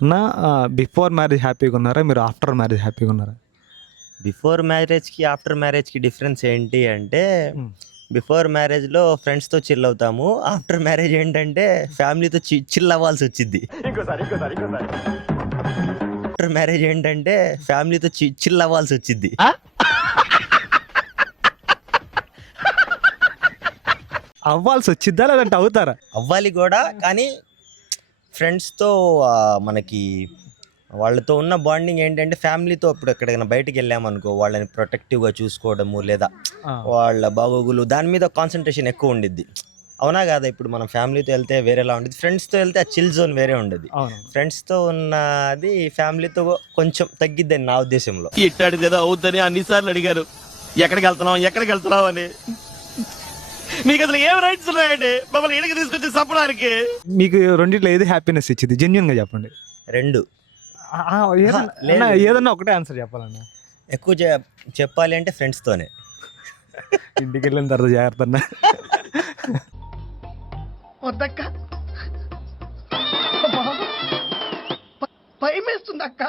నా before marriage హ్యాపీగా ఉన్నారా? మీరు ఆఫ్టర్ మ్యారేజ్ హ్యాపీగా ఉన్నారా? బిఫోర్ మ్యారేజ్‌కి, ఆఫ్టర్ మ్యారేజ్‌కి డిఫరెన్స్ ఏంటి అంటే, హ్మ్. బిఫోర్ మ్యారేజ్‌లో ఫ్రెండ్స్‌తో చిల్ అవుతాము. ఆఫ్టర్ మ్యారేజ్ ఏంటంటే ఫ్యామిలీతో చిల్ అవ్వాల్సొచ్చిద్ది. ఆఫ్టర్ మ్యారేజ్ ఏంటంటే ఫ్యామిలీతో చిల్ అవ్వాల్సొచ్చిద్ది. అవ్వాల్సొచ్చిద్దా? లేదంటే అవుతారా? అవ్వాలి గూడా, కానీ ఫ్రెండ్స్‌తో మనకి వాళ్ళతో ఉన్న బాండింగ్ ఏంటంటే ఫ్యామిలీతో ఇప్పుడు ఎక్కడికైనా బయటికెళ్ళామనుకో, వాళ్ళని ప్రొటెక్టివ్‌గా చూసుకోవడము, లేదా ఆ! వాళ్ళ బాగోగులు దాని మీద కాన్సంట్రేషన్ ఎక్కువ ఉండిద్ది. అవునా గాదా? ఇప్పుడు మనం ఫ్యామిలీతో ఎళ్తే వేరేలా ఉండిద్ది. ఫ్రెండ్స్‌తో ఎళ్తే ఆ చిల్ జోన్ వేరే ఉండది. అవునవును. ఫ్రెండ్స్‌తో ఉన్నది ఫ్యామిలీతో కొంచెం తగ్గిద్దని నా ఉద్దేశంలో. ఇట్టాడిదేదో అవుద్దని అన్నిసార్లు అడిగారు. ఎక్కడికెళ్తున్నావు అని. మీకు అసలు ఏం రైట్స్ ఉన్నాయండి మమ్మల్ని ఇడికి తీసుకొచ్చి చంపడానికి? మీకు రెండిట్లో ఏది హ్యాపీనెస్ ఇచ్చిద్ది? జెన్యూన్‌గా చెప్పండి. 2 ఆ! ఆ! అహా! ఏదన్నా అన్న లేదు. ఏదన్నా ఒకటే ఆన్సర్ చెప్పాలన్న. ఎక్కువ చెప్పాలి అంటే ఫ్రెండ్స్‌తోనే. ఇంటికెళ్ళిన తర్వాత జాగ్రత్త అన్న. వద్దక్క భయమేస్తుందక్క.